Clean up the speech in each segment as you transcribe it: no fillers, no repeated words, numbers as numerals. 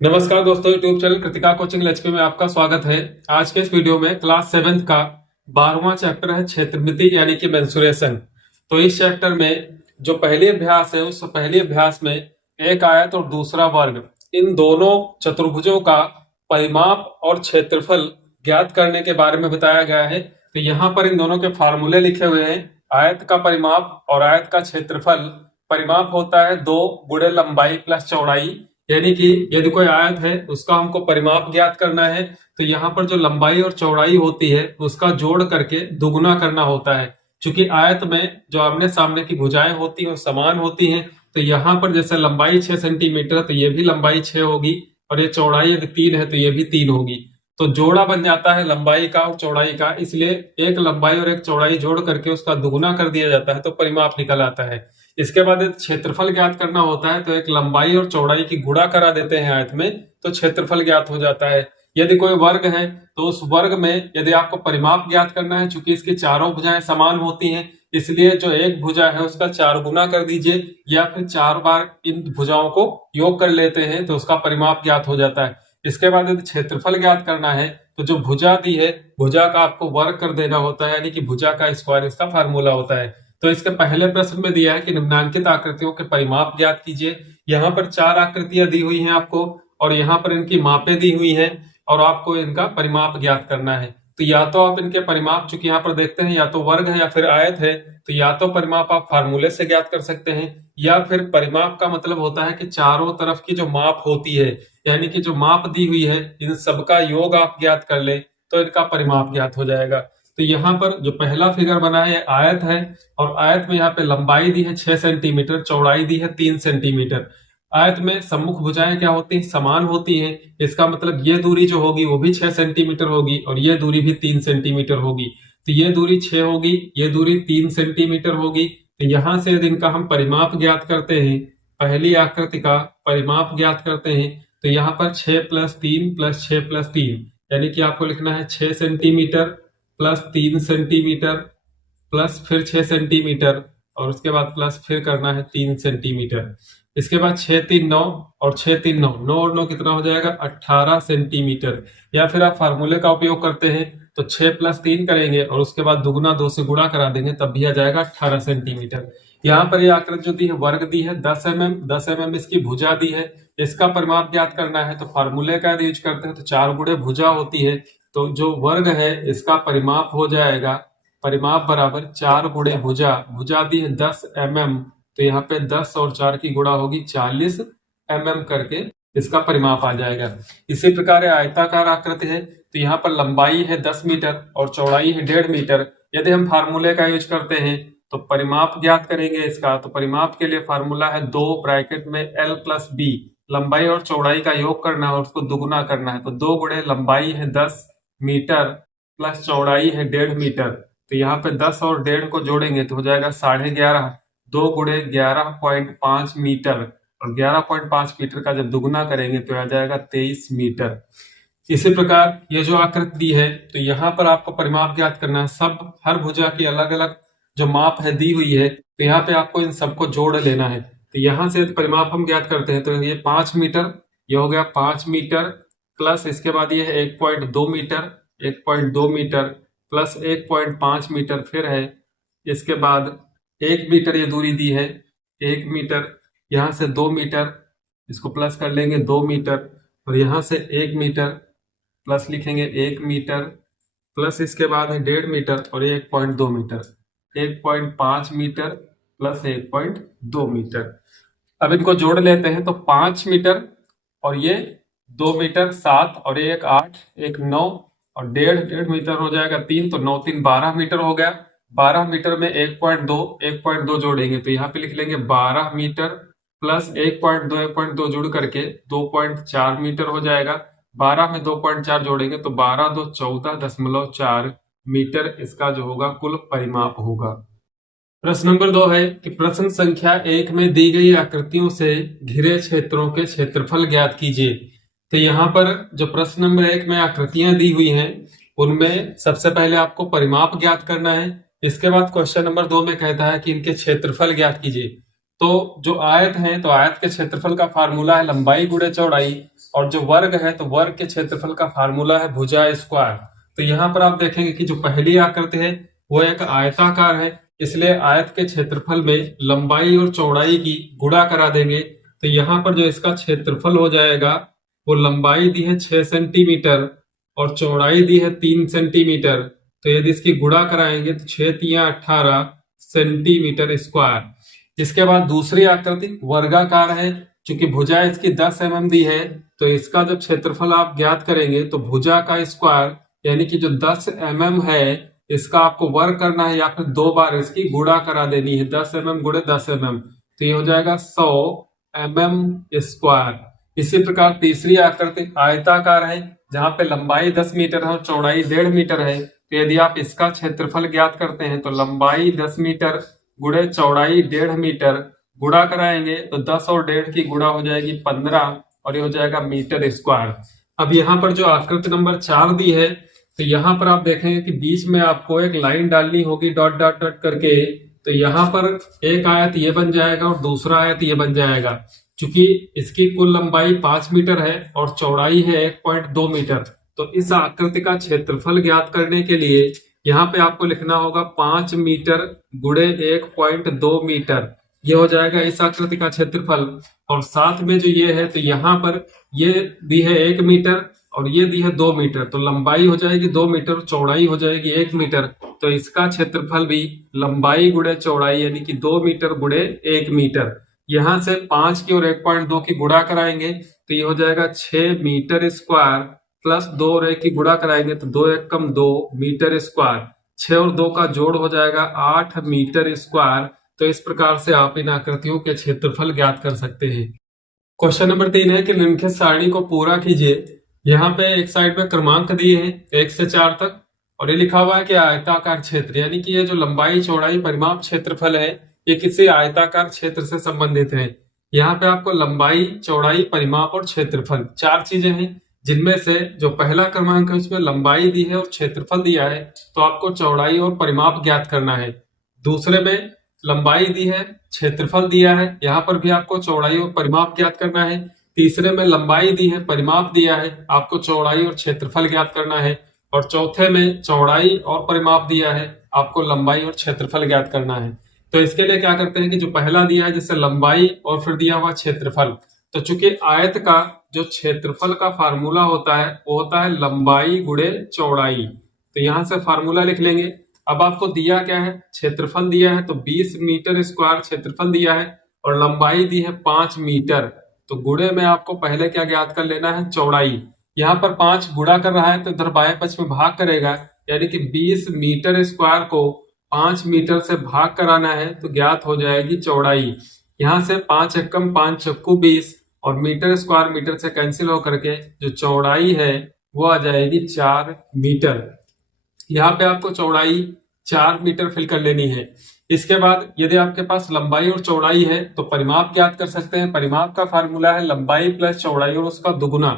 नमस्कार दोस्तों, YouTube channel Kritika coaching HP में आपका स्वागत है। आज के इस वीडियो में क्लास 7th का 12वां चैप्टर है क्षेत्रमिति यानी कि मेंसुरेशन। तो इस चैप्टर में जो पहली अभ्यास है उस पहली अभ्यास में एक आयत और दूसरा वर्ग, इन दोनों चतुर्भुजों का परिमाप और क्षेत्रफल ज्ञात करने के बारे में बताया गया है। तो यहाँ पर इन दोनों के फार्मूले लिखे हुए हैं। आयत का परिमाप और आयत का क्षेत्रफल। परिमाप होता है 2 गुणे लंबाई प्लस चौड़ाई, यानी कि यदि कोई आयत है उसका हमको परिमाप ज्ञात करना है तो यहाँ पर जो लंबाई और चौड़ाई होती है उसका जोड़ करके दुगुना करना होता है। चूंकि आयत में जो आमने सामने की भुजाएं होती हैं वो समान होती हैं, तो यहाँ पर जैसे लंबाई 6 सेंटीमीटर तो ये भी लंबाई 6 होगी, और ये चौड़ाई यदि 3 है तो ये भी 3 होगी। तो जोड़ा बन जाता है लंबाई का और चौड़ाई का, इसलिए एक लंबाई और एक चौड़ाई जोड़ करके उसका दुगुना कर दिया जाता है तो परिमाप निकल आता है। इसके बाद क्षेत्रफल ज्ञात करना होता है, तो एक लंबाई और चौड़ाई की गुणा करा देते हैं आयत में तो क्षेत्रफल ज्ञात हो जाता है। यदि कोई वर्ग है तो उस वर्ग में यदि आपको परिमाप ज्ञात करना है, चूंकि इसकी चारों भुजाएं समान होती हैं इसलिए जो एक भुजा है उसका 4 गुना कर दीजिए, या फिर 4 बार इन भुजाओं को योग कर लेते हैं तो उसका परिमाप ज्ञात हो जाता है। इसके बाद यदि क्षेत्रफल ज्ञात करना है तो जो भुजा दी है भुजा का आपको वर्ग कर देना होता है, यानी कि भुजा का स्क्वायर इसका फार्मूला होता है। तो इसके पहले प्रश्न में दिया है कि निम्नांकित आकृतियों के परिमाप ज्ञात कीजिए। यहाँ पर 4 आकृतियां दी हुई हैं आपको, और यहाँ पर इनकी मापें दी हुई हैं और आपको इनका परिमाप ज्ञात करना है। तो या तो आप इनके परिमाप, चूंकि यहाँ पर देखते हैं या तो वर्ग है या फिर आयत है, तो या तो परिमाप आप फार्मूले से ज्ञात कर सकते हैं, या फिर परिमाप का मतलब होता है कि चारों तरफ की जो माप होती है, यानी कि जो माप दी हुई है इन सबका योग आप ज्ञात कर ले तो इनका परिमाप ज्ञात हो जाएगा। तो यहाँ पर जो पहला फिगर बना है आयत है, और आयत में यहाँ पे लंबाई दी है 6 सेंटीमीटर, चौड़ाई दी है 3 सेंटीमीटर। आयत में सम्मुख भुजाएं क्या होती हैं? समान होती हैं। इसका मतलब ये दूरी जो होगी वो भी 6 सेंटीमीटर होगी और ये दूरी भी 3 सेंटीमीटर होगी। तो ये दूरी 6 होगी, ये दूरी 3 सेंटीमीटर होगी। तो यहां से यदि इनका हम परिमाप ज्ञात करते हैं, पहली आकृति का परिमाप ज्ञात करते हैं, तो यहाँ पर 6 + 3 + 6 + 3, यानी कि आपको लिखना है 6 सेंटीमीटर प्लस 3 सेंटीमीटर प्लस फिर 6 सेंटीमीटर, और उसके बाद प्लस फिर करना है 3 सेंटीमीटर। इसके बाद 6 3 9 और 6 3 9, 9 और 9 कितना हो जाएगा? 18 सेंटीमीटर। या फिर आप फार्मूले का उपयोग करते हैं तो 6 + 3 करेंगे और उसके बाद दुगुना 2 से गुणा करा देंगे, तब भी आ जाएगा 18 सेंटीमीटर। यहाँ पर ये आकृति जो दी है वर्ग दी है 10 mm, 10 mm इसकी भुजा दी है। इसका परिमाप ज्ञात करना है तो फार्मूले का यूज करते हैं तो 4 गुणे भुजा होती है, तो जो वर्ग है इसका परिमाप हो जाएगा, परिमाप बराबर 4 गुणे भुजा। भुजा दी है 10 mm, तो यहाँ पे 10 और 4 की गुणा होगी 40 mm करके इसका परिमाप आ जाएगा। इसी प्रकार आयताकार आकृति है, तो यहाँ पर लंबाई है 10 मीटर और चौड़ाई है 1.5 मीटर। यदि हम फार्मूले का यूज करते हैं तो परिमाप ज्ञात करेंगे इसका, तो परिमाप के लिए फार्मूला है 2 ब्रैकेट में L + B, लंबाई और चौड़ाई का योग करना है और उसको दुगुना करना है। तो 2 गुणे लंबाई है 10 मीटर प्लस चौड़ाई है 1.5 मीटर, तो यहाँ पे 10 और 1.5 को जोड़ेंगे तो हो जाएगा 11.5। 2 गुणे 11.5 मीटर, और 11.5 मीटर का जब दुगुना करेंगे तो आ जाएगा 23 मीटर। इसी प्रकार ये जो आकृति दी है तो यहाँ पर आपको परिमाप ज्ञात करना है। सब हर भुजा की अलग अलग जो माप है दी हुई है, तो यहाँ पे आपको इन सबको जोड़ लेना है। तो यहाँ से परिमाप हम ज्ञात करते हैं तो ये 5 मीटर, ये हो गया 5 मीटर, प्लस इसके बाद ये है 1.2 मीटर, 1.2 मीटर प्लस 1.5 मीटर फिर है। इसके बाद 1 मीटर ये दूरी दी है, 1 मीटर, यहाँ से 2 मीटर, इसको प्लस कर लेंगे 2 मीटर, और यहाँ से 1 मीटर प्लस लिखेंगे 1 मीटर, प्लस इसके बाद है 1.5 मीटर और 1.2 मीटर, 1.5 मीटर प्लस 1.2 मीटर। अब इनको जोड़ लेते हैं तो 5 मीटर और ये 2 मीटर 7 और 1 8, 1 9 और 1.5 मीटर हो जाएगा 3, तो 9 3 12 मीटर हो गया। 12 मीटर में 1.2 जोड़ेंगे तो यहाँ पे लिख लेंगे 12 मीटर प्लस 1.2 जोड़ करके 2.4 मीटर हो जाएगा। 12 में 2.4 जोड़ेंगे तो 12 2 14.4 मीटर इसका जो होगा कुल परिमाप होगा। प्रश्न नंबर 2 है कि प्रश्न संख्या 1 में दी गई आकृतियों से घिरे क्षेत्रों के क्षेत्रफल ज्ञात कीजिए। तो यहाँ पर जो प्रश्न नंबर 1 में आकृतियां दी हुई हैं उनमें सबसे पहले आपको परिमाप ज्ञात करना है। इसके बाद क्वेश्चन नंबर 2 में कहता है कि इनके क्षेत्रफल ज्ञात कीजिए। तो जो आयत है तो आयत के क्षेत्रफल का फार्मूला है लंबाई गुणे चौड़ाई, और जो वर्ग है तो वर्ग के क्षेत्रफल का फार्मूला है भुजा स्क्वायर। तो यहाँ पर आप देखेंगे कि जो पहली आकृति है वो एक आयताकार है, इसलिए आयत के क्षेत्रफल में लंबाई और चौड़ाई की गुणा करा देंगे। तो यहाँ पर जो इसका क्षेत्रफल हो जाएगा वो लंबाई दी है 6 सेंटीमीटर और चौड़ाई दी है 3 सेंटीमीटर। तो यदि इसकी गुणा कराएंगे तो 6 तिया 18 सेंटीमीटर स्क्वायर। इसके बाद दूसरी आकृति वर्गाकार है, चूंकि भुजा इसकी 10 mm दी है तो इसका जब क्षेत्रफल आप ज्ञात करेंगे तो भुजा का स्क्वायर यानी कि जो 10 mm है इसका आपको वर्ग करना है या फिर 2 बार इसकी गुणा करा देनी है, 10 mm गुणे 10 mm, तो ये हो जाएगा 100 mm स्क्वायर। इसी प्रकार तीसरी आकृति आयताकार है जहां पे लंबाई 10 मीटर है और चौड़ाई 1.5 मीटर है। तो यदि आप इसका क्षेत्रफल ज्ञात करते हैं तो लंबाई 10 मीटर गुणे चौड़ाई 1.5 मीटर, गुणा कराएंगे तो 10 और 1.5 की गुणा हो जाएगी 15 और ये हो जाएगा मीटर स्क्वायर। अब यहाँ पर जो आकृति नंबर 4 दी है तो यहाँ पर आप देखेंगे कि बीच में आपको एक लाइन डालनी होगी डॉट डॉट डॉट करके। तो यहाँ पर एक आयत ये बन जाएगा और दूसरा आयत ये बन जाएगा। चूंकि इसकी कुल लंबाई 5 मीटर है और चौड़ाई है 1.2 मीटर, तो इस आकृति का क्षेत्रफल ज्ञात करने के लिए यहाँ पे आपको लिखना होगा 5 मीटर गुणे 1.2 मीटर, ये हो जाएगा इस आकृति का क्षेत्रफल। और साथ में जो ये है तो यहाँ पर ये दी है 1 मीटर और ये दी है 2 मीटर, तो लंबाई हो जाएगी 2 मीटर, चौड़ाई हो जाएगी 1 मीटर। तो इसका क्षेत्रफल भी लंबाई गुणे चौड़ाई यानी कि 2 मीटर गुणे 1 मीटर। यहाँ से 5 की और 1.2 की गुणा कराएंगे तो ये हो जाएगा 6 मीटर स्क्वायर प्लस 2 और 1 की गुणा कराएंगे तो 2 1 कम 2 मीटर स्क्वायर, 6 और 2 का जोड़ हो जाएगा 8 मीटर स्क्वायर। तो इस प्रकार से आप इन आकृतियों के क्षेत्रफल ज्ञात कर सकते हैं। क्वेश्चन नंबर 3 है कि निम्नलिखित सारणी को पूरा कीजिए। यहाँ पे एक साइड पे क्रमांक दिए हैं 1 से 4 तक और ये लिखा हुआ है कि आयताकार क्षेत्र, यानी कि ये जो लंबाई चौड़ाई परिमाप क्षेत्रफल है ये किसी आयताकार क्षेत्र से संबंधित है। यहाँ पे आपको लंबाई चौड़ाई परिमाप और क्षेत्रफल 4 चीजें हैं, जिनमें से जो पहला क्रमांक है उसमें लंबाई दी है और क्षेत्रफल दिया है, तो आपको चौड़ाई और परिमाप ज्ञात करना है। दूसरे में लंबाई दी है, क्षेत्रफल दिया है, यहाँ पर भी आपको चौड़ाई और परिमाप ज्ञात करना है। तीसरे में लंबाई दी है, परिमाप दिया है, आपको चौड़ाई और क्षेत्रफल ज्ञात करना है। और चौथे में चौड़ाई और परिमाप दिया है, आपको लंबाई और क्षेत्रफल ज्ञात करना है। तो इसके लिए क्या करते हैं कि जो पहला दिया है जैसे लंबाई और फिर दिया हुआ क्षेत्रफल, तो चूंकि आयत का जो क्षेत्रफल का फार्मूला होता है वो होता है लंबाई गुणे चौड़ाई, तो यहाँ से फार्मूला लिख लेंगे। अब आपको दिया क्या है, क्षेत्रफल दिया है तो 20 मीटर स्क्वायर क्षेत्रफल दिया है और लंबाई दी है 5 मीटर, तो गुणे में आपको पहले क्या ज्ञात कर लेना है, चौड़ाई। यहाँ पर 5 गुणा कर रहा है तो इधर बाएं पक्ष में भाग करेगा, यानी कि 20 मीटर स्क्वायर को 5 मीटर से भाग कराना है तो ज्ञात हो जाएगी चौड़ाई। यहाँ से 5 एकम 5 चक्कू 20 और मीटर स्क्वायर मीटर से कैंसिल होकर के जो चौड़ाई है वो आ जाएगी 4 मीटर। यहाँ पे आपको चौड़ाई 4 मीटर फिल कर लेनी है। इसके बाद यदि आपके पास लंबाई और चौड़ाई है तो परिमाप ज्ञात कर सकते हैं। परिमाप का फार्मूला है लंबाई प्लस चौड़ाई और उसका दुगुना।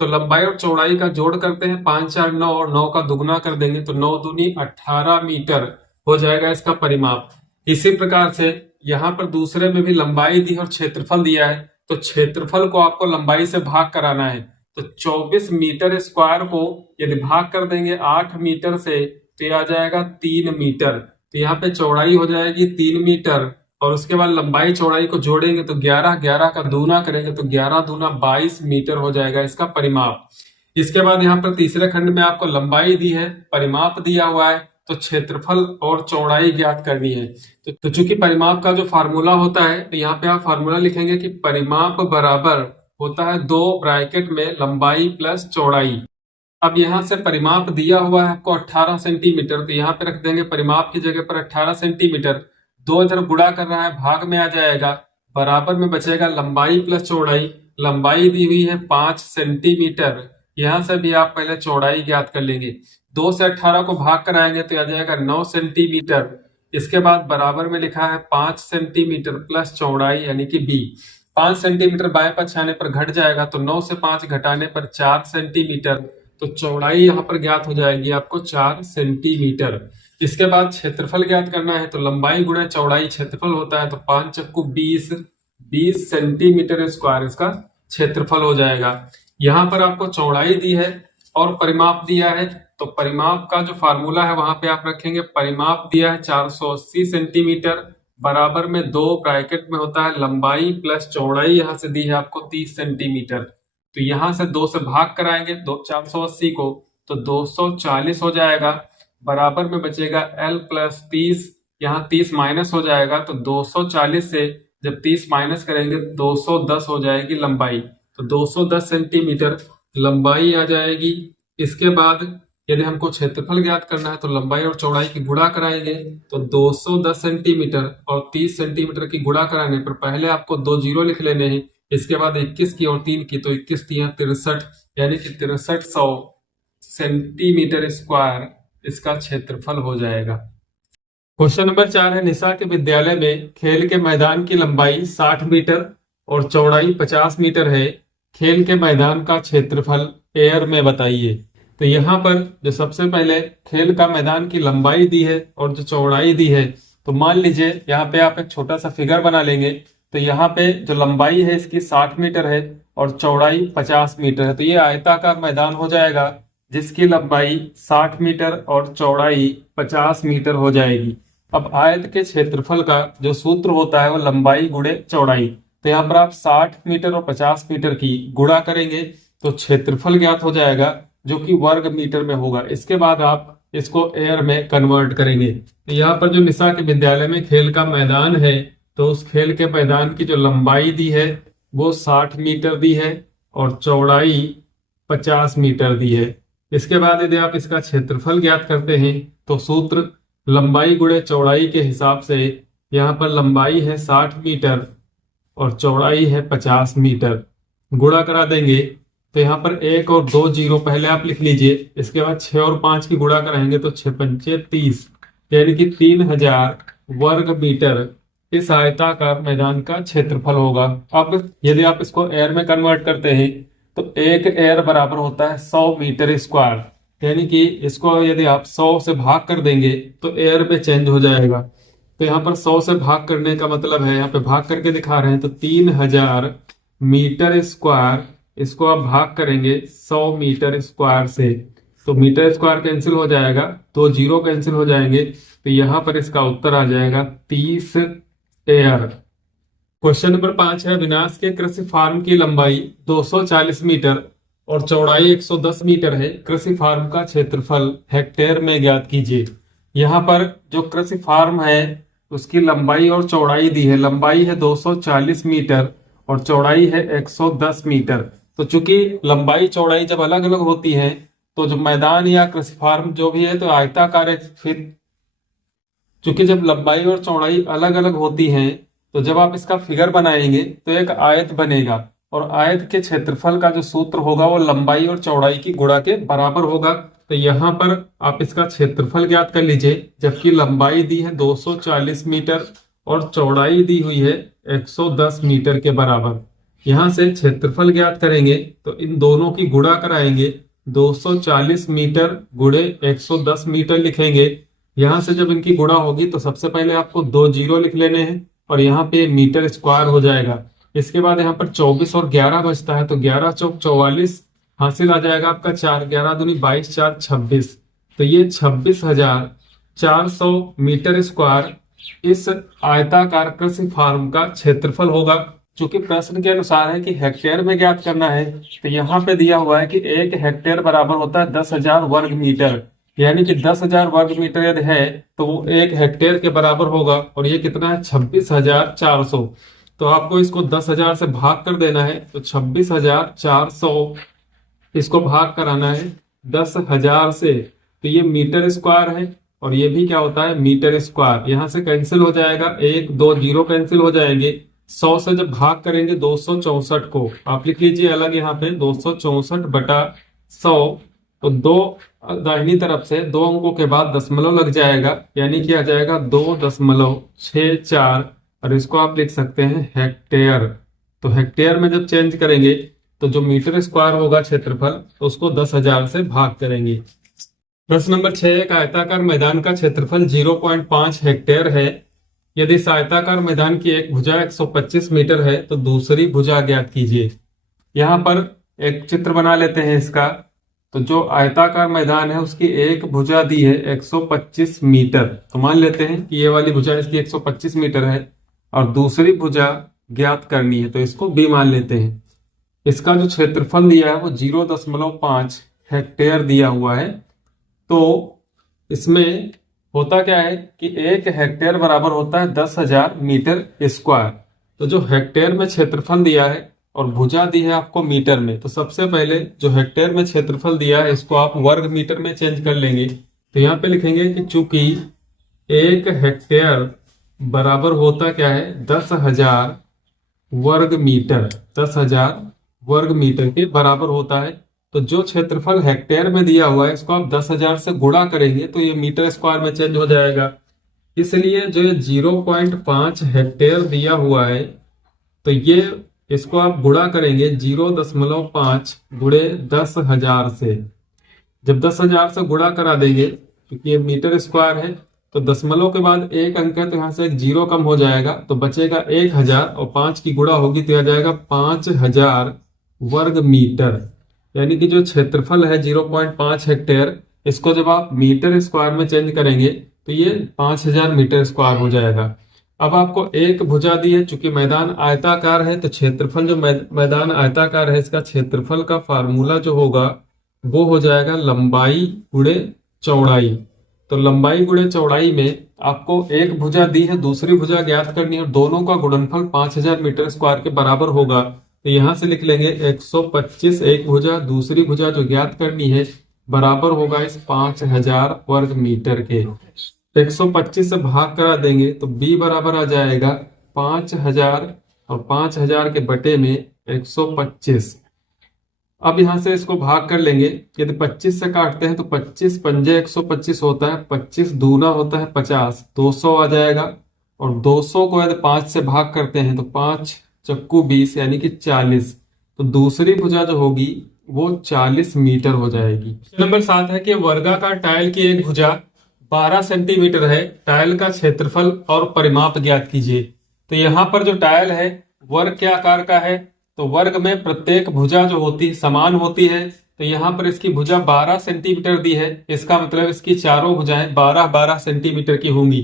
तो लंबाई और चौड़ाई का जोड़ करते हैं, 5 4 9 और 9 का दुगुना कर देंगे तो 9 दूनी 18 मीटर हो जाएगा इसका परिमाप। इसी प्रकार से यहाँ पर दूसरे में भी लंबाई दी और क्षेत्रफल दिया है, तो क्षेत्रफल को आपको लंबाई से भाग कराना है। तो 24 मीटर स्क्वायर को यदि भाग कर देंगे 8 मीटर से तो ये आ जाएगा 3 मीटर। तो यहाँ पे चौड़ाई हो जाएगी 3 मीटर और उसके बाद लंबाई चौड़ाई को जोड़ेंगे तो 11 11 का दूना करेंगे तो 11 दूना 22 मीटर हो जाएगा इसका परिमाप। इसके बाद यहाँ पर तीसरे खंड में आपको लंबाई दी है, परिमाप दिया हुआ है, तो क्षेत्रफल और चौड़ाई ज्ञात करनी है। तो चूंकि परिमाप का जो फार्मूला होता है तो यहाँ पे आप फार्मूला लिखेंगे कि परिमाप बराबर होता है 2 ब्रैकेट में लंबाई प्लस चौड़ाई। अब यहाँ से परिमाप दिया हुआ है आपको 18 सेंटीमीटर, तो यहाँ पे रख देंगे परिमाप की जगह पर 18 सेंटीमीटर। 2 इधर गुणा कर रहा है, भाग में आ जाएगा, बराबर में बचेगा लंबाई प्लस चौड़ाई। लंबाई दी हुई है 5 सेंटीमीटर, यहाँ से भी आप पहले चौड़ाई ज्ञात कर लेंगे। 2 से 18 को भाग कराएंगे तो आ जाएगा 9 सेंटीमीटर। इसके बाद बराबर में लिखा है 5 सेंटीमीटर प्लस चौड़ाई यानी कि बी। 5 सेंटीमीटर बाएं पक्ष आने पर घट जाएगा तो 9 से 5 घटाने पर 4 सेंटीमीटर, तो चौड़ाई यहाँ पर ज्ञात हो जाएगी आपको 4 सेंटीमीटर। इसके बाद क्षेत्रफल ज्ञात करना है, तो लंबाई गुणा चौड़ाई क्षेत्रफल होता है, तो 5 चक्कू 20, 20 सेंटीमीटर स्क्वायर इसका क्षेत्रफल हो जाएगा। यहाँ पर आपको चौड़ाई दी है और परिमाप दिया है, तो परिमाप का जो फार्मूला है वहां पे आप रखेंगे, परिमाप दिया है 480 सेंटीमीटर, बराबर में 2 ब्रैकेट में होता है लंबाई प्लस चौड़ाई, यहाँ से दी है आपको 30 सेंटीमीटर। तो यहाँ से 2 से भाग कराएंगे 480 को, तो 240 हो जाएगा, बराबर में बचेगा l प्लस 30, यहाँ 30 माइनस हो जाएगा, तो 240 से जब 30 माइनस करेंगे 210 हो जाएगी लंबाई, तो 210 सेंटीमीटर लंबाई आ जाएगी। इसके बाद यदि हमको क्षेत्रफल ज्ञात करना है, तो लंबाई और चौड़ाई की गुणा कराएंगे, तो 210 सेंटीमीटर और 30 सेंटीमीटर की गुणा कराने पर पहले आपको 2 जीरो लिख लेने हैं, इसके बाद 21 की और 3 की, तो 21 3 63, यानी कि 6300 सेंटीमीटर स्क्वायर इसका क्षेत्रफल हो जाएगा। क्वेश्चन नंबर 4 है, निशा के विद्यालय में खेल के मैदान की लंबाई 60 मीटर और चौड़ाई 50 मीटर है, खेल के मैदान का क्षेत्रफल एयर में बताइए। तो यहाँ पर जो सबसे पहले खेल का मैदान की लंबाई दी है और जो चौड़ाई दी है, तो मान लीजिए यहाँ पे आप एक छोटा सा फिगर बना लेंगे, तो यहाँ पे जो लंबाई है इसकी 60 मीटर है और चौड़ाई 50 मीटर है, तो ये आयताकार मैदान हो जाएगा जिसकी लंबाई 60 मीटर और चौड़ाई 50 मीटर हो जाएगी। अब आयत के क्षेत्रफल का जो सूत्र होता है वो लंबाई गुणे चौड़ाई, तो यहाँ पर आप 60 मीटर और 50 मीटर की गुणा करेंगे तो क्षेत्रफल ज्ञात हो जाएगा जो कि वर्ग मीटर में होगा। इसके बाद आप इसको एयर में कन्वर्ट करेंगे। तो यहाँ पर जो निशा के विद्यालय में खेल का मैदान है, तो उस खेल के मैदान की जो लंबाई दी है वो 60 मीटर दी है और चौड़ाई 50 मीटर दी है। इसके बाद यदि आप इसका क्षेत्रफल ज्ञात करते हैं, तो सूत्र लंबाई गुणे चौड़ाई के हिसाब से यहाँ पर लंबाई है 60 मीटर और चौड़ाई है 50 मीटर, गुणा करा देंगे तो यहाँ पर 1 और 2 जीरो पहले आप लिख लीजिए, इसके बाद 6 और 5 की गुणा कराएंगे तो 6 पंचे 30, यानी कि 3000 वर्ग मीटर इस आयताकार मैदान का क्षेत्रफल होगा। अब यदि आप इसको एयर में कन्वर्ट करते हैं, तो एक एयर बराबर होता है 100 मीटर स्क्वायर, यानी कि इसको यदि आप 100 से भाग कर देंगे तो एयर में चेंज हो जाएगा। तो यहाँ पर 100 से भाग करने का मतलब है, यहाँ पे भाग करके दिखा रहे हैं, तो 3000 मीटर स्क्वायर, इसको आप भाग करेंगे 100 मीटर स्क्वायर से, तो मीटर स्क्वायर कैंसिल हो जाएगा, तो जीरो कैंसिल हो जाएंगे, तो यहाँ पर इसका उत्तर आ जाएगा 30 एयर। क्वेश्चन नंबर 5 है, अविनाश के कृषि फार्म की लंबाई 240 मीटर और चौड़ाई 110 मीटर है, कृषि फार्म का क्षेत्रफल हेक्टेयर में ज्ञात कीजिए। यहाँ पर जो कृषि फार्म है उसकी लंबाई और चौड़ाई दी है, लंबाई है 240 मीटर और चौड़ाई है 110 मीटर। तो चूंकि लंबाई चौड़ाई जब अलग अलग होती है, तो जो मैदान या कृषि फार्म जो भी है तो आयताकार है, फिर चूंकि जब लंबाई और चौड़ाई अलग अलग होती है, तो जब आप इसका फिगर बनाएंगे तो एक आयत बनेगा और आयत के क्षेत्रफल का जो सूत्र होगा वो लंबाई और चौड़ाई की गुणा के बराबर होगा। तो यहाँ पर आप इसका क्षेत्रफल ज्ञात कर लीजिए, जबकि लंबाई दी है 240 मीटर और चौड़ाई दी हुई है 110 मीटर के बराबर। यहाँ से क्षेत्रफल ज्ञात करेंगे तो इन दोनों की गुणा कराएंगे, 240 मीटर गुणे 110 मीटर लिखेंगे। यहाँ से जब इनकी गुणा होगी तो सबसे पहले आपको 2 जीरो लिख लेने हैं और यहाँ पे मीटर स्क्वायर हो जाएगा। इसके बाद यहाँ पर 24 और 11 बचता है, तो 11 चौक 44 हासिल आ जाएगा आपका 4, 11 दूनी 22, 4 26, तो ये 26,400 मीटर स्क्वायर इस आयताकार कृषि फार्म का क्षेत्रफल होगा। चूंकि प्रश्न के अनुसार है कि हेक्टेयर में ज्ञात करना है, तो यहाँ पे दिया हुआ है कि 1 हेक्टेयर बराबर होता है 10,000 वर्ग मीटर, यानी कि 10,000 वर्ग मीटर यदि है तो वो 1 हेक्टेयर के बराबर होगा, और ये कितना है 26,400। तो आपको इसको 10,000 से भाग कर देना है, तो 26,400 इसको भाग कराना है 10,000 से, तो ये मीटर स्क्वायर है और ये भी क्या होता है मीटर स्क्वायर। यहाँ से कैंसिल हो जाएगा, 1 2 जीरो कैंसिल हो जाएंगे। 100 से जब भाग करेंगे 264 को, आप लिख लीजिए अलग यहाँ पे 264 बटा 100, तो 2 दाहिनी तरफ से 2 अंकों के बाद दशमलव लग जाएगा, यानी कि आ जाएगा 2.64, और इसको आप लिख सकते हैं हेक्टेयर। तो हेक्टेयर में जब चेंज करेंगे तो जो मीटर स्क्वायर होगा क्षेत्रफल, तो उसको 10,000 से भाग करेंगे। प्रश्न नंबर 6, एक आयताकार मैदान का क्षेत्रफल 0.5 हेक्टेयर है। यदि इस आयताकार मैदान की एक भुजा 125 मीटर है तो दूसरी भुजा ज्ञात कीजिए। यहाँ पर एक चित्र बना लेते हैं इसका। तो जो आयताकार मैदान है उसकी एक भुजा दी है 125 मीटर, तो मान लेते हैं कि ये वाली भुजा इसकी 125 मीटर है और दूसरी भुजा ज्ञात करनी है, तो इसको बी मान लेते हैं। इसका जो क्षेत्रफल दिया है वो 0.5 हेक्टेयर दिया हुआ है। तो इसमें होता क्या है कि 1 हेक्टेयर बराबर होता है 10,000 मीटर स्क्वायर। तो जो हेक्टेयर में क्षेत्रफल दिया है और भुजा दी है आपको मीटर में, तो सबसे पहले जो हेक्टेयर में क्षेत्रफल दिया है इसको आप वर्ग मीटर में चेंज कर लेंगे। तो यहाँ पे लिखेंगे कि चूंकि 1 हेक्टेयर बराबर होता क्या है 10,000 वर्ग मीटर, 10,000 वर्ग मीटर के बराबर होता है। तो जो क्षेत्रफल हेक्टेयर में दिया हुआ है इसको आप 10,000 से गुणा करेंगे तो ये मीटर स्क्वायर में चेंज हो जाएगा। इसलिए जो ये 0.5 हेक्टेयर दिया हुआ है तो ये इसको आप गुणा करेंगे 0.5 गुणे 10,000 से। जब 10,000 से गुणा करा देंगे क्योंकि ये मीटर स्क्वायर है तो दशमलव के बाद एक अंक है तो यहाँ से एक जीरो कम हो जाएगा, तो बचेगा 1,000 और 5 की गुणा होगी तो आ जाएगा 5,000 वर्ग मीटर। यानी कि जो क्षेत्रफल है 0.5 हेक्टेयर, इसको जब आप मीटर स्क्वायर में चेंज करेंगे तो ये 5,000 मीटर स्क्वायर हो जाएगा। अब आपको एक भुजा दी है, चूंकि मैदान आयताकार है तो क्षेत्रफल जो मैदान आयताकार है इसका क्षेत्रफल का फार्मूला जो होगा वो हो जाएगा लंबाई गुणे चौड़ाई। तो लंबाई गुणे चौड़ाई में आपको एक भुजा दी है, दूसरी भुजा ज्ञात करनी है और दोनों का गुणनफल 5,000 मीटर स्क्वायर के बराबर होगा। तो यहां से लिख लेंगे 125 एक भुजा, दूसरी भुजा जो ज्ञात करनी है बराबर होगा इस 5,000 वर्ग मीटर के। 125 से भाग करा देंगे तो b बराबर आ जाएगा 5,000 और 5,000 के बटे में 125। अब यहां से इसको भाग कर लेंगे, यदि 25 से काटते हैं तो 25 पंजे 125 होता है, 25 दूना होता है 50, 200 आ जाएगा। और 200 को यदि 5 से भाग करते हैं तो 5 चक्कू 20 यानी कि 40। तो दूसरी भुजा जो होगी वो 40 मीटर हो जाएगी। नंबर 7 है कि वर्गाकार टाइल की एक भुजा 12 सेंटीमीटर है, टाइल का क्षेत्रफल और परिमाप ज्ञात कीजिए। तो यहाँ पर जो टाइल है वर्ग के आकार का है, तो वर्ग में प्रत्येक भुजा जो होती है समान होती है। तो यहाँ पर इसकी भुजा 12 सेंटीमीटर दी है, इसका मतलब इसकी चारों भुजाएं 12-12 सेंटीमीटर की होंगी।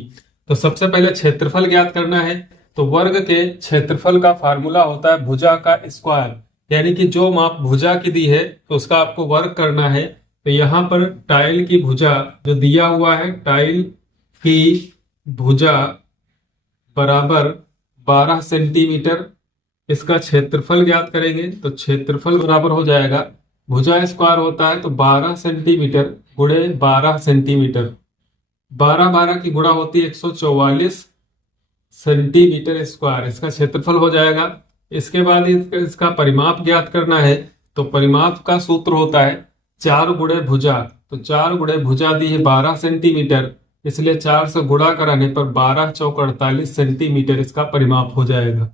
तो सबसे पहले क्षेत्रफल ज्ञात करना है। तो वर्ग के क्षेत्रफल का फार्मूला होता है भुजा का स्क्वायर, यानी कि जो माप भुजा की दी है तो उसका आपको वर्ग करना है। तो यहाँ पर टाइल की भुजा जो दिया हुआ है, टाइल की भुजा बराबर 12 सेंटीमीटर, इसका क्षेत्रफल ज्ञात करेंगे तो क्षेत्रफल बराबर हो जाएगा, भुजा स्क्वायर होता है तो 12 सेंटीमीटर गुणे 12 सेंटीमीटर, 12-12 की गुणा होती है 144 सेंटीमीटर स्क्वायर, इसका क्षेत्रफल हो जाएगा। इसके बाद इसका परिमाप ज्ञात करना है। तो परिमाप का सूत्र होता है 4 गुणे भुजा। तो 4 गुणे भुजा दी है 12 सेंटीमीटर, इसलिए 4 से गुणा कराने पर 12 चौक 48 सेंटीमीटर इसका परिमाप हो जाएगा।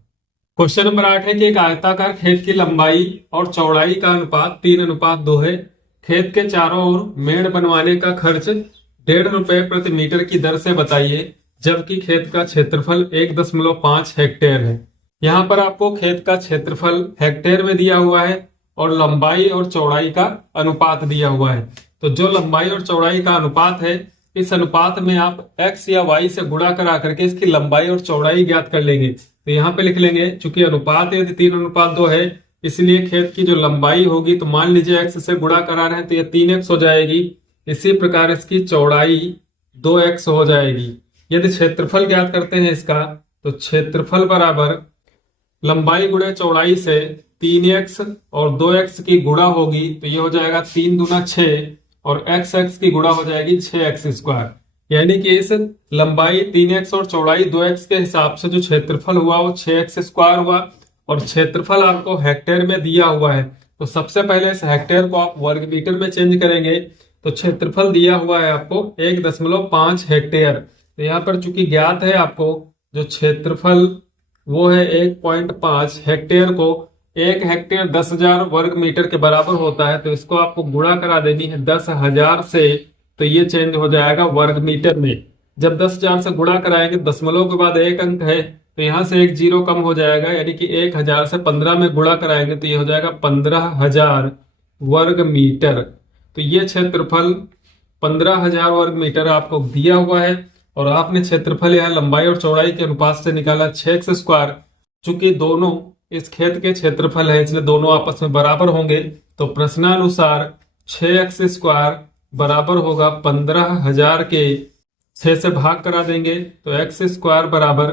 क्वेश्चन नंबर 8 है कि एक आयताकार खेत की लंबाई और चौड़ाई का अनुपात 3:2 है। खेत के चारों ओर मेड़ बनवाने का खर्च 1.5 रुपए प्रति मीटर की दर से बताइए, जबकि खेत का क्षेत्रफल 1.5 हेक्टेयर है। यहाँ पर आपको खेत का क्षेत्रफल हेक्टेयर में दिया हुआ है और लंबाई और चौड़ाई का अनुपात दिया हुआ है। तो जो लंबाई और चौड़ाई का अनुपात है, इस अनुपात में आप x या y से गुणा करा करके इसकी लंबाई और चौड़ाई ज्ञात कर लेंगे। तो यहाँ पे लिख लेंगे, चूंकि अनुपात यदि 3:2 है इसलिए खेत की जो लंबाई होगी, तो मान लीजिए x से गुणा करा रहे हैं तो ये 3x हो जाएगी। इसी प्रकार इसकी चौड़ाई 2x हो जाएगी। यदि क्षेत्रफल ज्ञात करते हैं इसका, तो क्षेत्रफल बराबर लंबाई गुणे चौड़ाई से 3x और 2x की गुणा होगी तो ये हो जाएगा 3 दूना 6 और x की गुणा हो जाएगी 6x स्क्वायर। यानी कि इस लंबाई 3x और चौड़ाई 2x के हिसाब से जो क्षेत्रफल हुआ वो 6x स्क्वायर हुआ। और क्षेत्रफल आपको हेक्टेयर में दिया हुआ है, तो सबसे पहले इस हेक्टेयर को आप वर्ग मीटर में चेंज करेंगे। तो क्षेत्रफल दिया हुआ है आपको 1.5 हेक्टेयर। तो यहाँ पर चूंकि ज्ञात है आपको जो क्षेत्रफल वो है 1.5 हेक्टेयर को 1 हेक्टेयर 10,000 वर्ग मीटर के बराबर होता है। तो इसको आपको गुणा करा देनी है 10,000 से तो ये चेंज हो जाएगा वर्ग मीटर में। जब 10,000 से गुणा कराएंगे, दशमलव के बाद एक अंक है तो यहां से एक जीरो कम हो जाएगा, यानी कि 1,000 से 15 में गुणा कराएंगे तो ये हो जाएगा 15,000 वर्ग मीटर। तो ये क्षेत्रफल 15,000 वर्ग मीटर आपको दिया हुआ है और आपने क्षेत्रफल यहाँ लंबाई और चौड़ाई के अनुपात से निकाला 6x²। चूंकि दोनों इस खेत के क्षेत्रफल है इसलिए दोनों आपस में बराबर होंगे, तो प्रश्नानुसार 6x² बराबर होगा 15,000 के 6 से भाग करा देंगे तो x² बराबर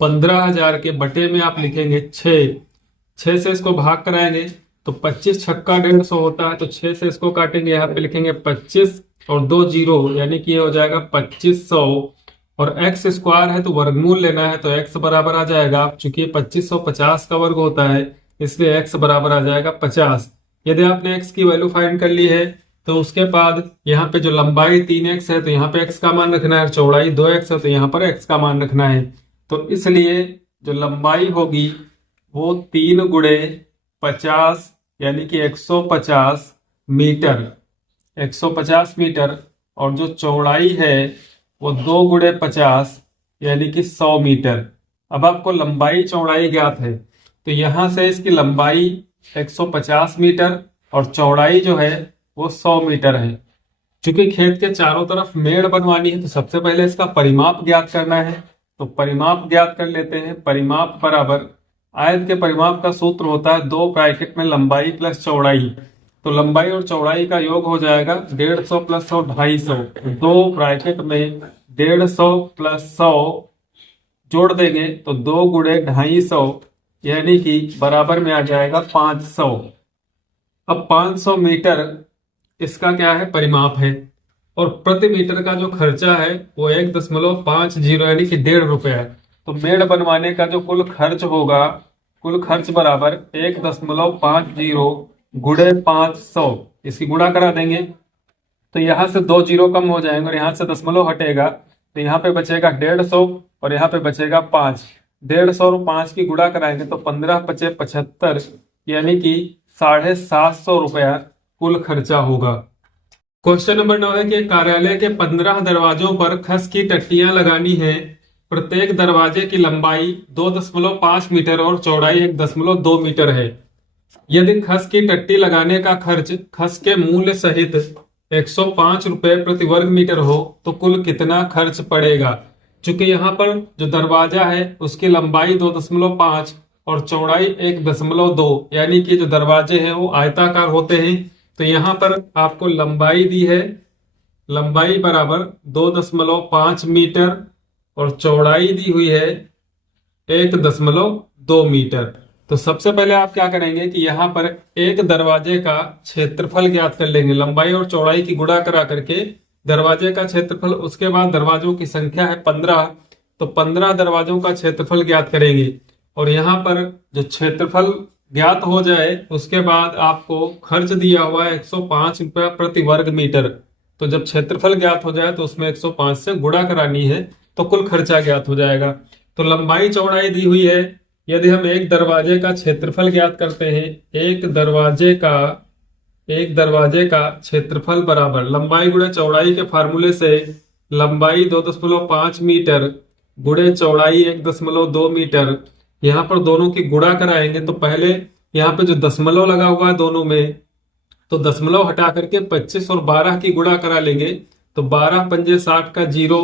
15,000 के बटे में आप लिखेंगे 6 से इसको भाग कराएंगे तो 25 छक्का 150 होता है, तो 6 से इसको काटेंगे, यहाँ पे लिखेंगे 25 और 2 जीरो, यानी कि ये हो जाएगा 2500। और x² है तो वर्गमूल लेना है तो x बराबर आ जाएगा, चूंकि 2550 का वर्ग होता है इसलिए x बराबर आ जाएगा 50। यदि आपने x की वैल्यू फाइंड कर ली है तो उसके बाद यहाँ पे जो लंबाई 3x है तो यहाँ पे x का मान रखना है, चौड़ाई 2x है तो यहाँ पर x का मान रखना है। तो इसलिए जो लंबाई होगी वो 3 गुणे 50 यानी कि 150 मीटर, 150 मीटर, और जो चौड़ाई है वो 2 गुणे 50 यानी कि 100 मीटर। अब आपको लंबाई चौड़ाई ज्ञात है तो यहां से इसकी लंबाई 150 मीटर और चौड़ाई जो है वो 100 मीटर है। चूंकि खेत के चारों तरफ मेड़ बनवानी है तो सबसे पहले इसका परिमाप ज्ञात करना है, तो परिमाप ज्ञात कर लेते हैं। परिमाप बराबर आयत के परिमाप का सूत्र होता है 2 ब्रैकेट में लंबाई प्लस चौड़ाई, तो लंबाई और चौड़ाई का योग हो जाएगा 150 प्लस 100 250। 2 ब्रैकेट में 150 प्लस 100 जोड़ देंगे तो 2 गुणे 250 यानी कि बराबर में आ जाएगा 500। अब 500 मीटर इसका क्या है, परिमाप है, और प्रति मीटर का जो खर्चा है वो 1.50 यानी कि 1.5 रुपया है। तो मेड़ बनवाने का जो कुल खर्च होगा, कुल खर्च बराबर 1.50 गुणे 500, इसकी गुणा करा देंगे तो यहाँ से 2 जीरो कम हो जाएंगे और यहाँ से दशमलव हटेगा तो यहाँ पे बचेगा 150 और यहाँ पे बचेगा 5। 150 और 5 की गुणा कराएंगे तो 15 पचे 75 यानी कि 750 रुपया कुल खर्चा होगा। क्वेश्चन नंबर 9 है कि कार्यालय के 15 दरवाजों पर खस की टट्टियां लगानी है। प्रत्येक दरवाजे की लंबाई 2.5 मीटर और चौड़ाई 1.2 मीटर है। यदि खस की टट्टी लगाने का खर्च खस के मूल्य सहित 105 रुपए प्रति वर्ग मीटर हो तो कुल कितना खर्च पड़ेगा। चूंकि यहाँ पर जो दरवाजा है उसकी लंबाई 2.5 और चौड़ाई 1.2 यानी कि जो दरवाजे हैं वो आयताकार होते हैं, तो यहाँ पर आपको लंबाई दी है, लंबाई बराबर 2.5 मीटर और चौड़ाई दी हुई है 1.2 मीटर। तो सबसे पहले आप क्या करेंगे कि यहाँ पर एक दरवाजे का क्षेत्रफल ज्ञात कर लेंगे, लंबाई और चौड़ाई की गुणा करा करके दरवाजे का क्षेत्रफल। उसके बाद दरवाजों की संख्या है 15, तो 15 दरवाजों का क्षेत्रफल ज्ञात करेंगे। और यहाँ पर जो क्षेत्रफल ज्ञात हो जाए उसके बाद आपको खर्च दिया हुआ है 105 रुपया प्रति वर्ग मीटर। तो जब क्षेत्रफल ज्ञात हो जाए तो उसमें 105 से गुणा करानी है तो कुल खर्चा ज्ञात हो जाएगा। तो लंबाई चौड़ाई दी हुई है। यदि हम एक दरवाजे का क्षेत्रफल ज्ञात करते हैं, एक दरवाजे का क्षेत्रफल बराबर लंबाई गुणे चौड़ाई के फार्मूले से लंबाई 2.5 मीटर गुणे चौड़ाई 1.2 मीटर। यहाँ पर दोनों की गुणा कराएंगे तो पहले यहाँ पे जो दशमलव लगा हुआ है दोनों में, तो दशमलव हटा करके 25 और 12 की गुणा करा लेंगे तो 12 पंजे 60 का जीरो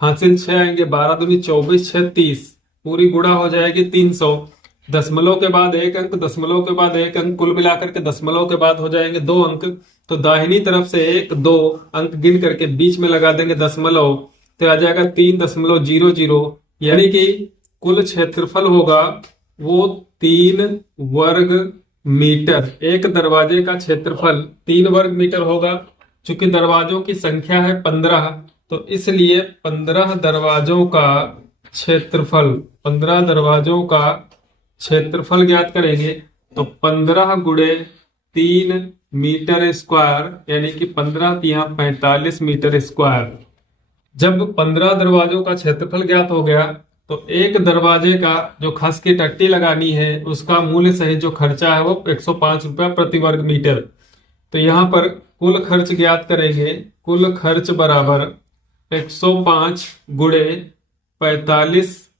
हासिल 6 आएंगे, 12 दूनी 24 6 30, पूरी गुणा हो जाएगी 300। दशमलव के बाद एक अंक, दशमलव के बाद एक अंक, कुल मिलाकर के दशमलव के बाद हो जाएंगे 2 अंक। तो दाहिनी तरफ से 1 2 अंक गिन करके बीच में लगा देंगे दशमलव, तो आ जाएगा 3.00, यानी कि कुल क्षेत्रफल होगा वो 3 वर्ग मीटर। एक दरवाजे का क्षेत्रफल 3 वर्ग मीटर होगा। चूंकि दरवाजों की संख्या है 15 तो इसलिए 15 दरवाजों का क्षेत्रफल ज्ञात करेंगे तो 15 गुणे 3 मीटर स्क्वायर यानी कि 15 यहाँ 45 मीटर स्क्वायर। जब 15 दरवाजों का क्षेत्रफल ज्ञात हो गया तो एक दरवाजे का जो खस की टट्टी लगानी है उसका मूल्य सहित जो खर्चा है वो 105 रुपया प्रति वर्ग मीटर। तो यहाँ पर कुल खर्च ज्ञात करेंगे। कुल खर्च बराबर 105 गुणे 45,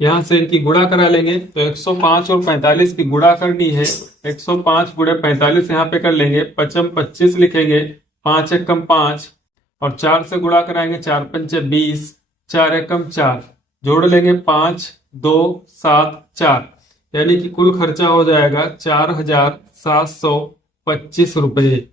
यहाँ से इनकी गुणा करा लेंगे। तो 105 और 45 की गुणा करनी है। 105 गुणे 45 यहाँ पे कर लेंगे, 55 25 लिखेंगे, 5 एकम 5 और 4 से गुणा कराएंगे, 4 पंचे 20, 4 एकम 4, जोड़ लेंगे 5 2 7 4, यानी कि कुल खर्चा हो जाएगा 4725 रुपये।